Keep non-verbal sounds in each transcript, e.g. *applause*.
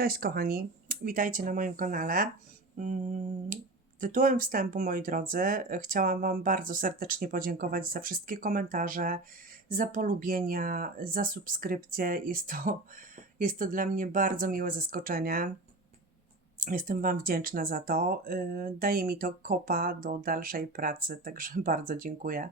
Cześć kochani, witajcie na moim kanale. Mm, Tytułem wstępu, moi drodzy, chciałam Wam bardzo serdecznie podziękować za wszystkie komentarze, za polubienia, za subskrypcje. Jest to, *laughs* jest to dla mnie bardzo miłe zaskoczenie. Jestem Wam wdzięczna za to. Y, Daje mi to kopa do dalszej pracy, *laughs* także bardzo dziękuję.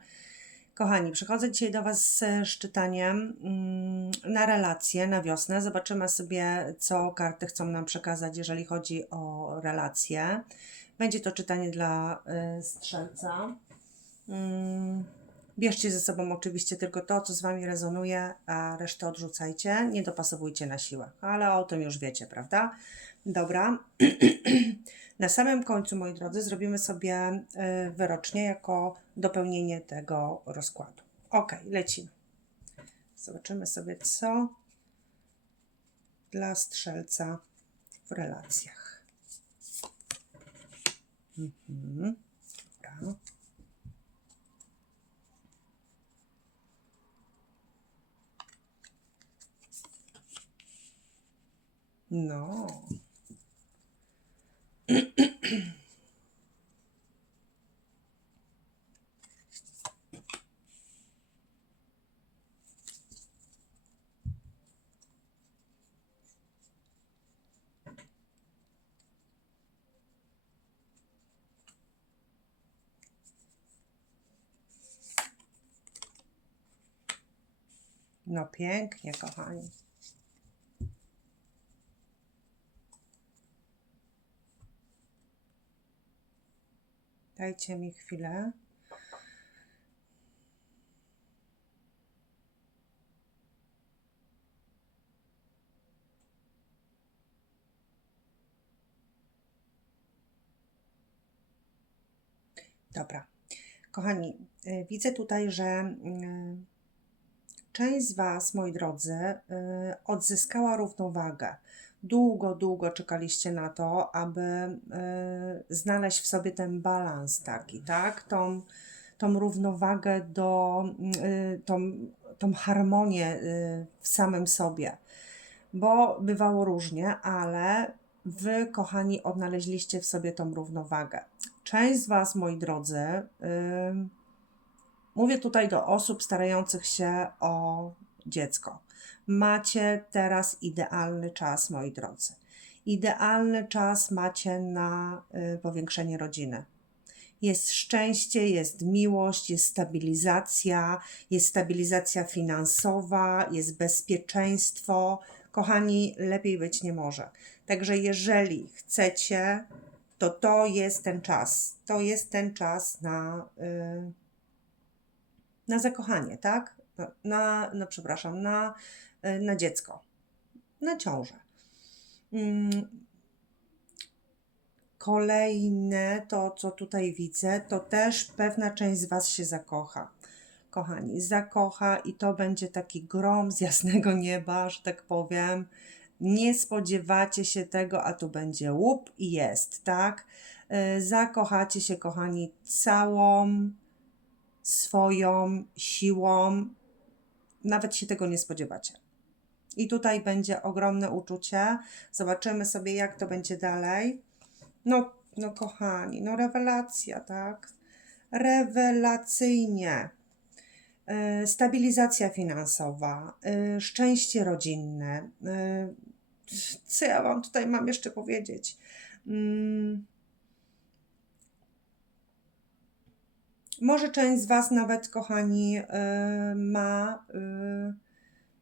Kochani, przychodzę dzisiaj do Was z szczytaniem mm, na relacje na wiosnę. Zobaczymy sobie, co karty chcą nam przekazać, jeżeli chodzi o relacje. Będzie to czytanie dla y, strzelca. Mm, Bierzcie ze sobą oczywiście tylko to, co z Wami rezonuje, a resztę odrzucajcie. Nie dopasowujcie na siłę, ale o tym już wiecie, prawda? Dobra. *clears throat* Na samym końcu, moi drodzy, zrobimy sobie y, wyrocznie jako dopełnienie tego rozkładu. Ok, lecimy. Zobaczymy sobie, co dla strzelca w relacjach. Mhm. Dobra. No. *clears throat* No pięknie, kochani. Dajcie mi chwilę. Dobra. Kochani, y, widzę tutaj, że y, część z Was, moi drodzy, y, odzyskała równowagę. Długo, długo czekaliście na to, aby y, znaleźć w sobie ten balans taki, tak? Tą, tą równowagę do, y, tą, tą harmonię w samym sobie. Bo bywało różnie, ale Wy, kochani, odnaleźliście w sobie tą równowagę. Część z Was, moi drodzy, y, mówię tutaj do osób starających się o dziecko. Macie teraz idealny czas, moi drodzy. Idealny czas macie na y, powiększenie rodziny. Jest szczęście, jest miłość, jest stabilizacja, jest stabilizacja finansowa, jest bezpieczeństwo. Kochani, lepiej być nie może. Także jeżeli chcecie, to to jest ten czas. To jest ten czas na, y, na zakochanie, tak? Na, na, no, przepraszam, na, y, na dziecko, na ciążę. Mm. Kolejne, to co tutaj widzę, to też pewna część z Was się zakocha. Kochani, zakocha i to będzie taki grom z jasnego *laughs* nieba, że tak powiem. Nie spodziewacie się tego, a tu będzie łup i jest, tak? Y, Zakochacie się, kochani, całą swoją siłą. Nawet się tego nie spodziewacie. I tutaj będzie ogromne uczucie. Zobaczymy sobie, jak to będzie dalej. No, no kochani, no rewelacja, tak? Rewelacyjnie. Y, Stabilizacja finansowa, y, szczęście rodzinne. y, Co ja Wam tutaj mam jeszcze powiedzieć? Mm. Może część z Was nawet, kochani, y, ma y,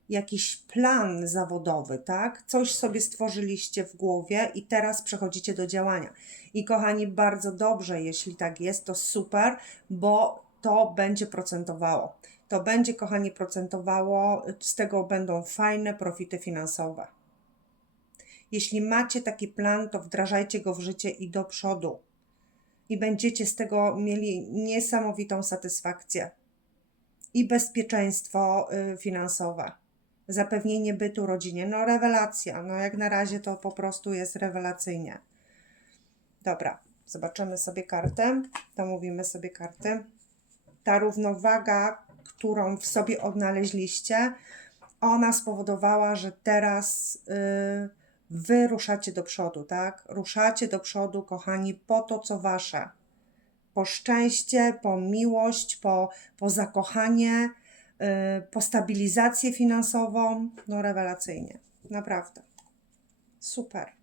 jakiś plan zawodowy, tak? Coś sobie stworzyliście w głowie i teraz przechodzicie do działania. I kochani, bardzo dobrze, jeśli tak jest, to super, bo to będzie procentowało. To będzie, kochani, procentowało, z tego będą fajne profity finansowe. Jeśli macie taki plan, to wdrażajcie go w życie i do przodu. I będziecie z tego mieli niesamowitą satysfakcję i bezpieczeństwo y, finansowe. Zapewnienie bytu rodzinie. No, rewelacja. No, jak na razie to po prostu jest rewelacyjnie. Dobra, zobaczymy sobie kartę. To mówimy sobie karty. Ta równowaga, którą w sobie odnaleźliście, ona spowodowała, że teraz y, Wy ruszacie do przodu, tak? Ruszacie do przodu, kochani, po to, co wasze. Po szczęście, po miłość, po, po zakochanie, yy, po stabilizację finansową. No, rewelacyjnie. Naprawdę. Super.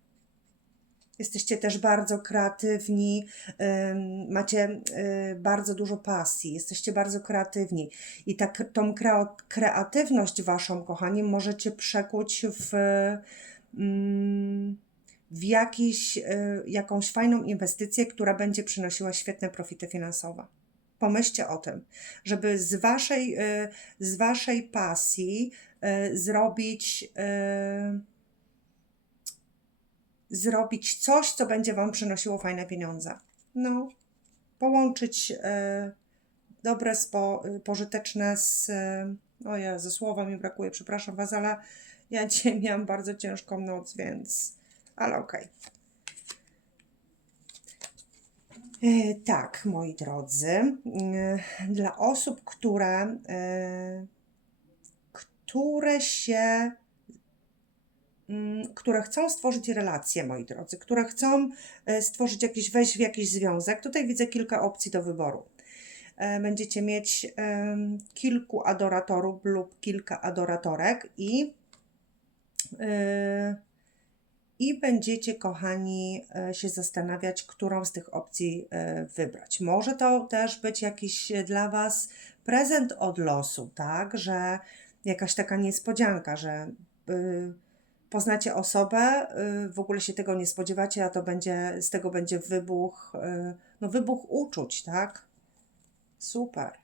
Jesteście też bardzo kreatywni, macie y, bardzo dużo pasji, jesteście bardzo kreatywni i tak, tą kreatywność waszą, kochani, możecie przekuć w, w jakiś, y, jakąś fajną inwestycję, która będzie przynosiła świetne profity finansowe. Pomyślcie o tym, żeby z waszej, y, z waszej pasji y, zrobić. Zrobić coś, co będzie Wam przynosiło fajne pieniądze. No, połączyć e, dobre, z po, pożyteczne z. E, o ja, ze słowa mi brakuje, przepraszam Was, ale ja *laughs* dzisiaj miałam bardzo ciężką noc, więc. Ale okej. E, Tak, moi drodzy, e, dla osób, które, e, które się mm, które chcą stworzyć relacje, moi drodzy, które chcą stworzyć jakiś, wejść w jakiś związek. Tutaj widzę kilka opcji do wyboru. Będziecie mieć kilku adoratorów lub kilka adoratorek i, i będziecie, kochani, e, się zastanawiać, którą z tych opcji e, wybrać. Może to też być jakiś dla Was prezent od losu, tak, że jakaś taka niespodzianka, że poznacie osobę, w ogóle się tego nie spodziewacie, a to będzie, z tego będzie wybuch, no wybuch uczuć, tak? Super.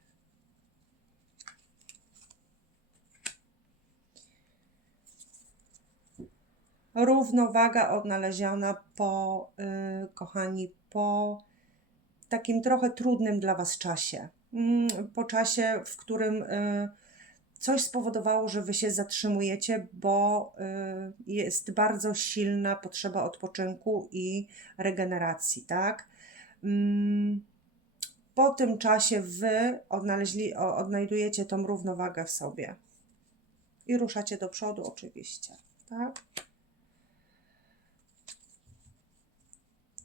Równowaga odnaleziona po, y, kochani, po takim trochę trudnym dla Was czasie. Mm, Po czasie, w którym y, coś spowodowało, że wy się zatrzymujecie, bo y, jest bardzo silna potrzeba odpoczynku i regeneracji, tak? Mm, Po tym czasie wy odnaleźli, odnajdujecie tą równowagę w sobie i ruszacie do przodu, oczywiście, tak?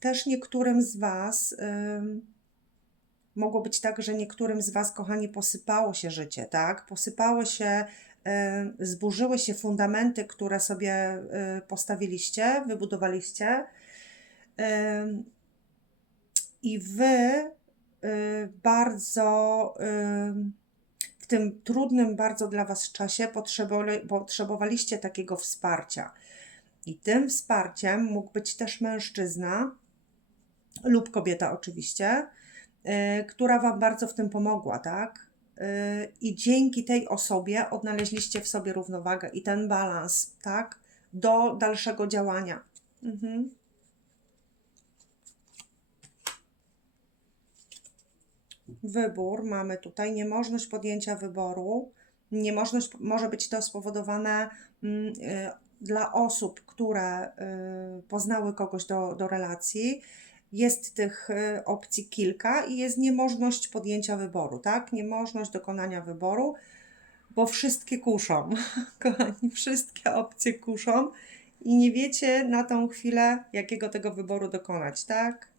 Też niektórym z Was mogło być tak, że niektórym z Was, kochani, posypało się życie, tak? Posypało się, zburzyły się fundamenty, które sobie y, postawiliście, wybudowaliście. I Wy y, bardzo w tym trudnym bardzo dla Was czasie potrzebowali, potrzebowaliście takiego wsparcia. I tym wsparciem mógł być też mężczyzna lub kobieta, oczywiście, y, która Wam bardzo w tym pomogła, tak? Y, I dzięki tej osobie odnaleźliście w sobie równowagę i ten balans, tak? Do dalszego działania. Mhm. Wybór mamy tutaj, niemożność podjęcia wyboru. Niemożność może być to spowodowane mm, y, dla osób, które poznały kogoś do, do relacji. Jest tych y, opcji kilka i jest niemożność podjęcia wyboru, tak? Niemożność dokonania wyboru, bo wszystkie kuszą. *laughs* Kochani, wszystkie opcje kuszą i nie wiecie na tą chwilę, jakiego tego wyboru dokonać, tak?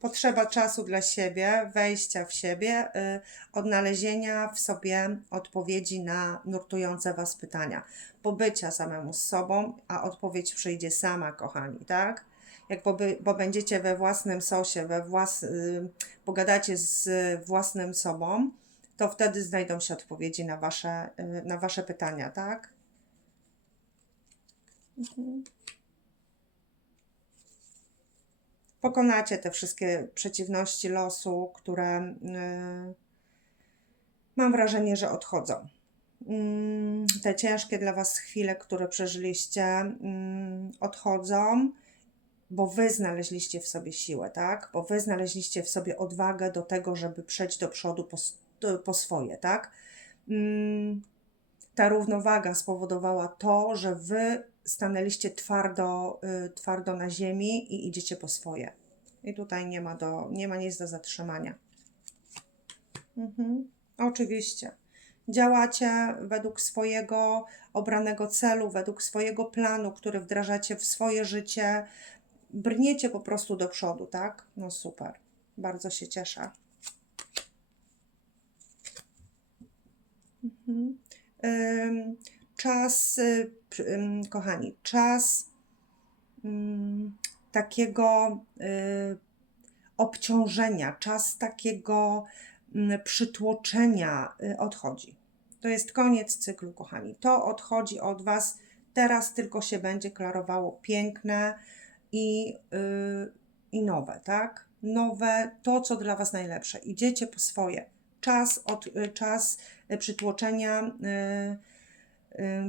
Potrzeba czasu dla siebie, wejścia w siebie, y, odnalezienia w sobie odpowiedzi na nurtujące Was pytania, pobycia samemu z sobą, a odpowiedź przyjdzie sama, kochani, tak? Jak poby, bo będziecie we własnym sosie, we włas, y, pogadacie z własnym sobą, to wtedy znajdą się odpowiedzi na Wasze, y, na wasze pytania, tak? Mhm. Pokonacie te wszystkie przeciwności losu, które y, mam wrażenie, że odchodzą. Mm, Te ciężkie dla Was chwile, które przeżyliście, mm, odchodzą, bo Wy znaleźliście w sobie siłę, tak? Bo Wy znaleźliście w sobie odwagę do tego, żeby przejść do przodu po, po swoje, tak? Mm, ta równowaga spowodowała to, że wy stanęliście twardo, y, twardo na ziemi i idziecie po swoje. I tutaj nie ma, do, nie ma nic do zatrzymania. Mhm. Oczywiście. Działacie według swojego obranego celu, według swojego planu, który wdrażacie w swoje życie. Brniecie po prostu do przodu, tak? No super. Bardzo się cieszę. Mhm. Ym, Czas, y, kochani, czas takiego y, obciążenia, czas takiego przytłoczenia y, odchodzi. To jest koniec cyklu, kochani. To odchodzi od Was. Teraz tylko się będzie klarowało piękne i, y, i nowe, tak? Nowe, to co dla Was najlepsze. Idziecie po swoje. Czas, od, czas przytłoczenia, y, y,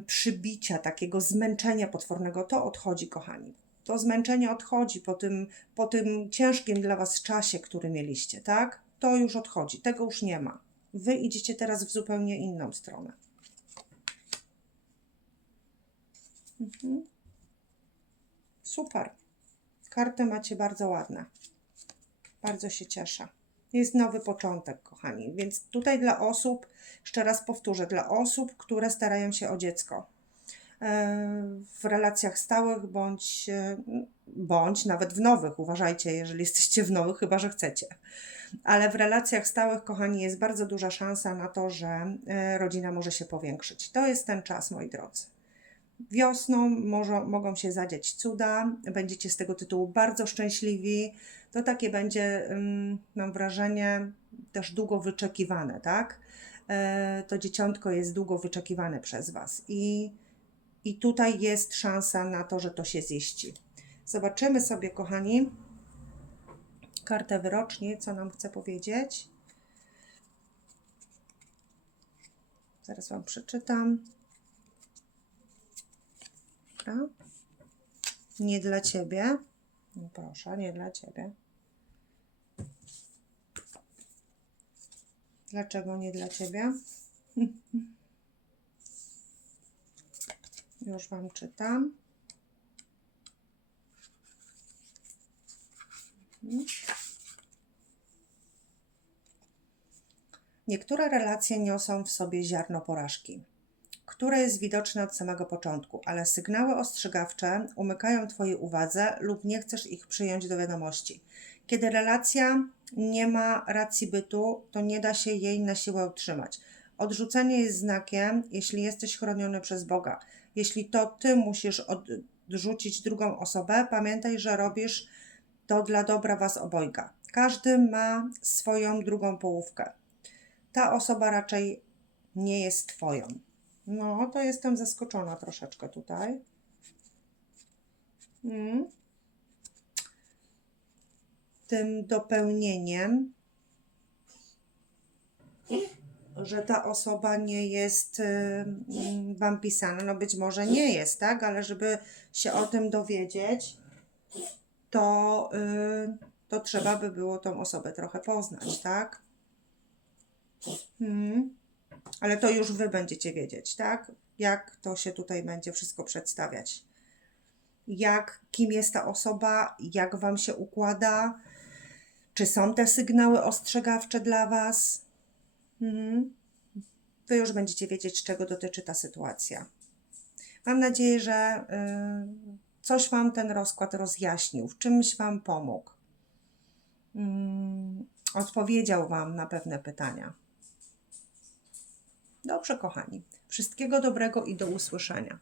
przybicia, takiego zmęczenia potwornego, to odchodzi, kochani. To zmęczenie odchodzi po tym, po tym ciężkim dla Was czasie, który mieliście, tak? To już odchodzi, tego już nie ma. Wy idziecie teraz w zupełnie inną stronę. Mhm. Super. Karty macie bardzo ładne. Bardzo się cieszę. Jest nowy początek, kochani. Więc tutaj dla osób, jeszcze raz powtórzę, dla osób, które starają się o dziecko e, w relacjach stałych bądź, e, bądź nawet w nowych. Uważajcie, jeżeli jesteście w nowych, chyba że chcecie. Ale w relacjach stałych, kochani, jest bardzo duża szansa na to, że e, rodzina może się powiększyć. To jest ten czas, moi drodzy. Wiosną może, mogą się zadziać cuda, będziecie z tego tytułu bardzo szczęśliwi. To takie będzie, mam wrażenie, też długo wyczekiwane, tak? E, To dzieciątko jest długo wyczekiwane przez Was i, i tutaj jest szansa na to, że to się ziści. Zobaczymy sobie, kochani, kartę wyrocznie, co nam chce powiedzieć. Zaraz Wam przeczytam. Dobra. Nie dla Ciebie. No proszę, nie dla Ciebie. Dlaczego nie dla Ciebie? *laughs* Już Wam czytam. Niektóre relacje niosą w sobie ziarno porażki, które jest widoczne od samego początku, ale sygnały ostrzegawcze umykają Twojej uwadze lub nie chcesz ich przyjąć do wiadomości. Kiedy relacja nie ma racji bytu, to nie da się jej na siłę utrzymać. Odrzucenie jest znakiem, jeśli jesteś chroniony przez Boga. Jeśli to Ty musisz odrzucić drugą osobę, pamiętaj, że robisz to dla dobra Was obojga. Każdy ma swoją drugą połówkę. Ta osoba raczej nie jest Twoją. No, to jestem zaskoczona troszeczkę tutaj. Mm. Tym dopełnieniem, że ta osoba nie jest y, mm, Wam pisana. No być może nie jest, tak? Ale żeby się o tym dowiedzieć, to, y, to trzeba by było tą osobę trochę poznać, tak? Hmm. Ale to już Wy będziecie wiedzieć, tak? Jak to się tutaj będzie wszystko przedstawiać. Jak, kim jest ta osoba, jak Wam się układa, czy są te sygnały ostrzegawcze dla Was. Mhm. Wy już będziecie wiedzieć, czego dotyczy ta sytuacja. Mam nadzieję, że y, coś Wam ten rozkład rozjaśnił, w czymś Wam pomógł. Mm, odpowiedział Wam na pewne pytania. Dobrze, kochani. Wszystkiego dobrego i do usłyszenia.